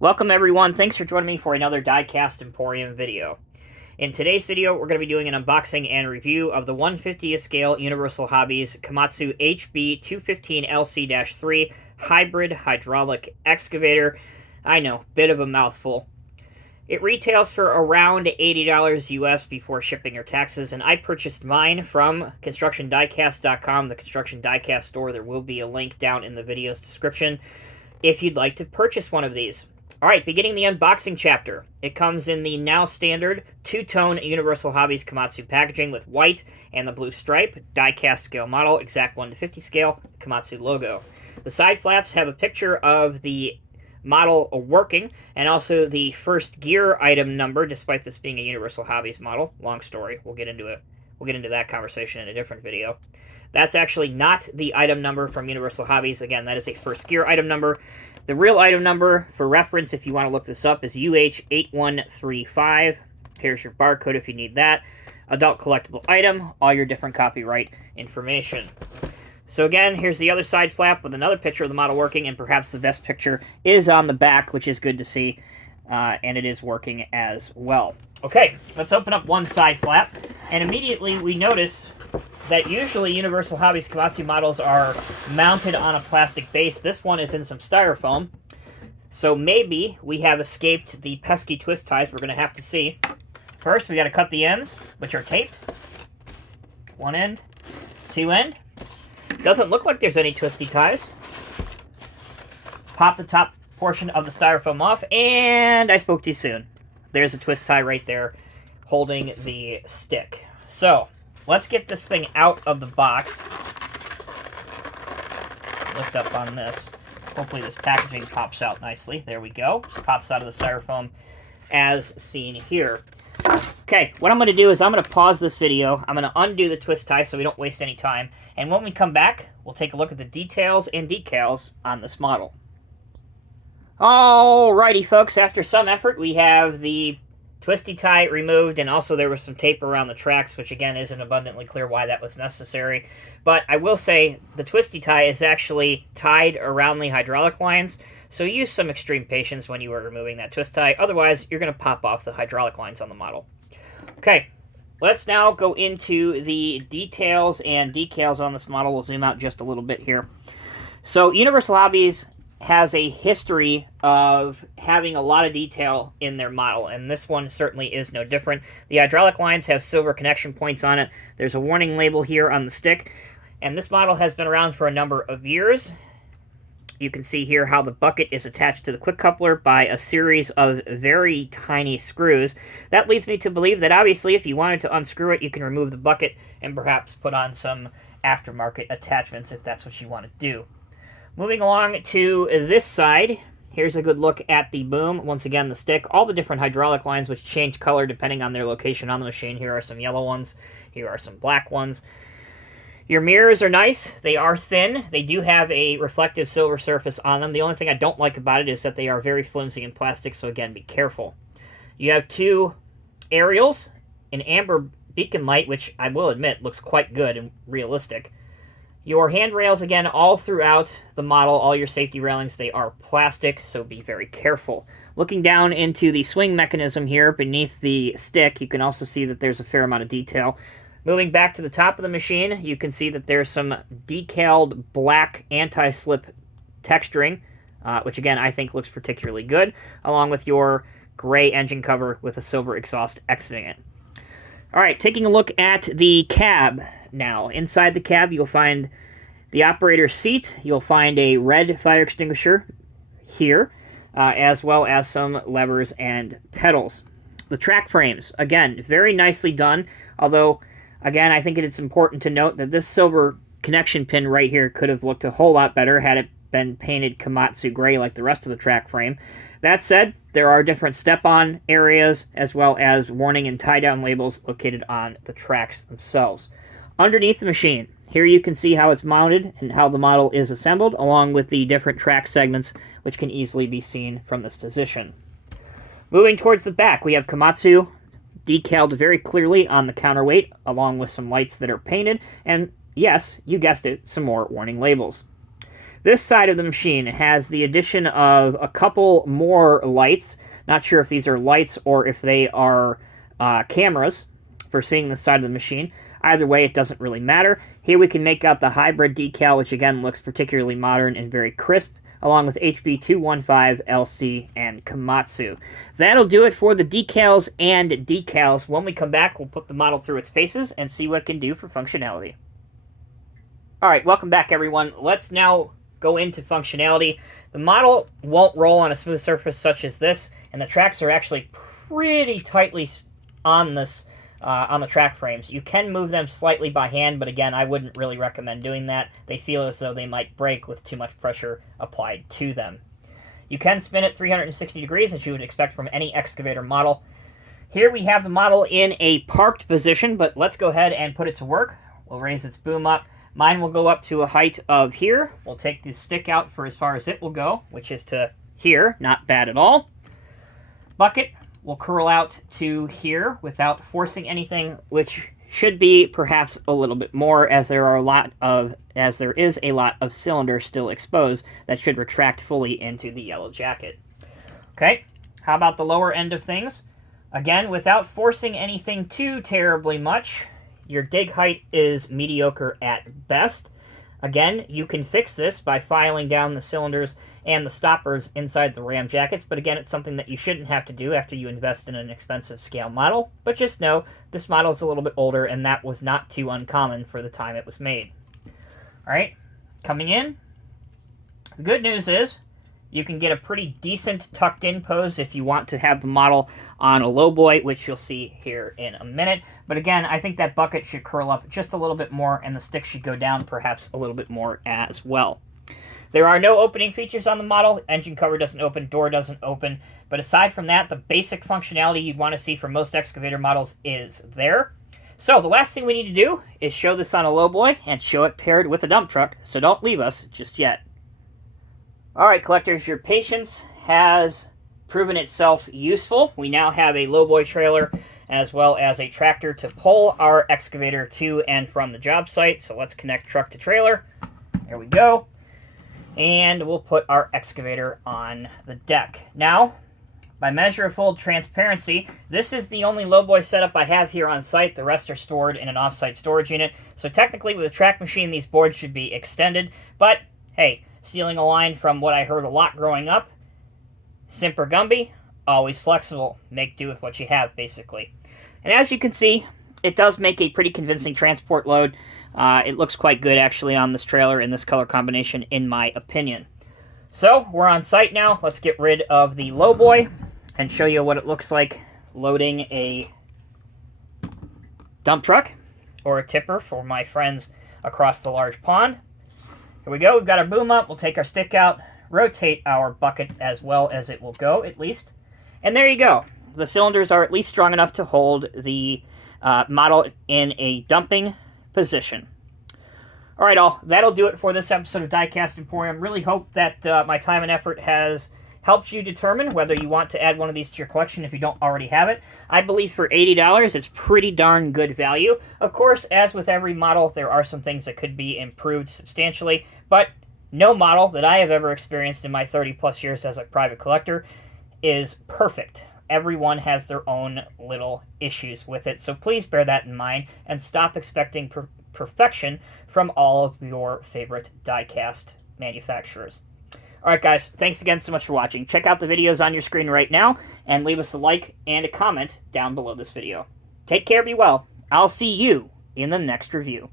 Welcome everyone, thanks for joining me for another Diecast Emporium video. In today's video, we're going to be doing an unboxing and review of the 1/50th scale Universal Hobbies Komatsu HB215-3 hybrid hydraulic excavator. I know, bit of a mouthful. It retails for around $80 US before shipping or taxes, and I purchased mine from ConstructionDiecast.com, the Construction Diecast store. There will be a link down in the video's description if you'd like to purchase one of these. Alright, beginning the unboxing chapter. It comes in the now standard two-tone Universal Hobbies Komatsu packaging with white and the blue stripe, die-cast scale model, exact 1/50 scale, Komatsu logo. The side flaps have a picture of the model working, and also the first gear item number, despite this being a Universal Hobbies model. Long story. We'll get into it. We'll get into that conversation in a different video. That's actually not the item number from Universal Hobbies. Again, that is a first gear item number. The real item number, for reference, if you want to look this up, is UH8135. Here's your barcode if you need that. Adult collectible item, all your different copyright information. So again, here's the other side flap with another picture of the model working, and perhaps the best picture is on the back, which is good to see, and it is working as well. Okay, let's open up one side flap, and immediately we notice that usually Universal Hobbies Komatsu models are mounted on a plastic base. This one is in some styrofoam, so maybe we have escaped the pesky twist ties. We're going to have to see. First, we got to cut the ends, which are taped. One end, two end. Doesn't look like there's any twisty ties. Pop the top portion of the styrofoam off, and I spoke too soon. There's a twist tie right there holding the stick. So let's get this thing out of the box. Lift up on this. Hopefully this packaging pops out nicely. There we go. Just pops out of the styrofoam as seen here. Okay, what I'm going to do is I'm going to pause this video. I'm going to undo the twist tie so we don't waste any time. And when we come back, we'll take a look at the details and decals on this model. Alrighty, folks. After some effort, we have the twisty tie removed, and also there was some tape around the tracks, which again isn't abundantly clear why that was necessary. But I will say the twisty tie is actually tied around the hydraulic lines, so use some extreme patience when you are removing that twist tie. Otherwise, you're going to pop off the hydraulic lines on the model. Okay, let's now go into the details and decals on this model. We'll zoom out just a little bit here. So Universal Hobbies has a history of having a lot of detail in their model, and this one certainly is no different. The hydraulic lines have silver connection points on it. There's a warning label here on the stick, and this model has been around for a number of years. You can see here how the bucket is attached to the quick coupler by a series of very tiny screws. That leads me to believe that obviously if you wanted to unscrew it, you can remove the bucket and perhaps put on some aftermarket attachments if that's what you want to do. Moving along to this side, here's a good look at the boom. Once again, the stick, all the different hydraulic lines which change color depending on their location on the machine. Here are some yellow ones, here are some black ones. Your mirrors are nice. They are thin. They do have a reflective silver surface on them. The only thing I don't like about it is that they are very flimsy in plastic, so again, be careful. You have two aerials, an amber beacon light, which I will admit looks quite good and realistic. Your handrails, again, all throughout the model, all your safety railings, they are plastic, so be very careful. Looking down into the swing mechanism here beneath the stick, you can also see that there's a fair amount of detail. Moving back to the top of the machine, you can see that there's some decaled black anti-slip texturing, which again I think looks particularly good, along with your gray engine cover with a silver exhaust exiting it. Alright, taking a look at the cab now. Inside the cab you'll find the operator's seat, you'll find a red fire extinguisher here, as well as some levers and pedals. The track frames, again, very nicely done, although again, I think it's important to note that this silver connection pin right here could have looked a whole lot better had it been painted Komatsu gray like the rest of the track frame. That said, there are different step-on areas as well as warning and tie-down labels located on the tracks themselves. Underneath the machine, here you can see how it's mounted and how the model is assembled, along with the different track segments, which can easily be seen from this position. Moving towards the back, we have Komatsu decaled very clearly on the counterweight, along with some lights that are painted, and yes, you guessed it, some more warning labels. This side of the machine has the addition of a couple more lights. Not sure if these are lights or if they are cameras for seeing the side of the machine. Either way, it doesn't really matter. Here we can make out the hybrid decal, which again looks particularly modern and very crisp, along with HB215-LC and Komatsu. That'll do it for the decals and decals. When we come back, we'll put the model through its paces and see what it can do for functionality. Alright, welcome back everyone. Let's now go into functionality. The model won't roll on a smooth surface such as this, and the tracks are actually pretty tightly on this on the track frames. You can move them slightly by hand, but again, I wouldn't really recommend doing that. They feel as though they might break with too much pressure applied to them. You can spin it 360 degrees, as you would expect from any excavator model. Here we have the model in a parked position, but let's go ahead and put it to work. We'll raise its boom up. Mine will go up to a height of here. We'll take the stick out for as far as it will go, which is to here. Not bad at all. Bucket will curl out to here without forcing anything, which should be perhaps a little bit more, as there is a lot of cylinder still exposed that should retract fully into the yellow jacket. Okay, how about the lower end of things? Again, without forcing anything too terribly much, your dig height is mediocre at best. Again, you can fix this by filing down the cylinders and the stoppers inside the ram jackets, but again, it's something that you shouldn't have to do after you invest in an expensive scale model. But just know, this model is a little bit older, and that was not too uncommon for the time it was made. Alright, coming in, the good news is, you can get a pretty decent tucked-in pose if you want to have the model on a lowboy, which you'll see here in a minute. But again, I think that bucket should curl up just a little bit more, and the stick should go down perhaps a little bit more as well. There are no opening features on the model. Engine cover doesn't open, door doesn't open. But aside from that, the basic functionality you'd want to see for most excavator models is there. So the last thing we need to do is show this on a lowboy and show it paired with a dump truck, so don't leave us just yet. Alright, collectors, your patience has proven itself useful. We now have a lowboy trailer as well as a tractor to pull our excavator to and from the job site. So let's connect truck to trailer. There we go. And we'll put our excavator on the deck. Now, by measure of full transparency, this is the only lowboy setup I have here on site. The rest are stored in an off-site storage unit. So technically, with a track machine, these boards should be extended. But, hey, stealing a line from what I heard a lot growing up, Semper Gumby, always flexible. Make do with what you have, basically. And as you can see, it does make a pretty convincing transport load. It looks quite good, actually, on this trailer in this color combination, in my opinion. So, we're on site now. Let's get rid of the lowboy and show you what it looks like loading a dump truck, or a tipper for my friends across the large pond. Here we go. We've got our boom up. We'll take our stick out, rotate our bucket as well as it will go, at least. And there you go. The cylinders are at least strong enough to hold the model in a dumping position. Alright all, that'll do it for this episode of Diecast Emporium. Really hope that my time and effort has helped you determine whether you want to add one of these to your collection if you don't already have it. I believe for $80 it's pretty darn good value. Of course, as with every model, there are some things that could be improved substantially, but no model that I have ever experienced in my 30-plus years as a private collector is perfect. Everyone has their own little issues with it, so please bear that in mind and stop expecting perfection from all of your favorite die-cast manufacturers. Alright guys, thanks again so much for watching. Check out the videos on your screen right now, and leave us a like and a comment down below this video. Take care, be well. I'll see you in the next review.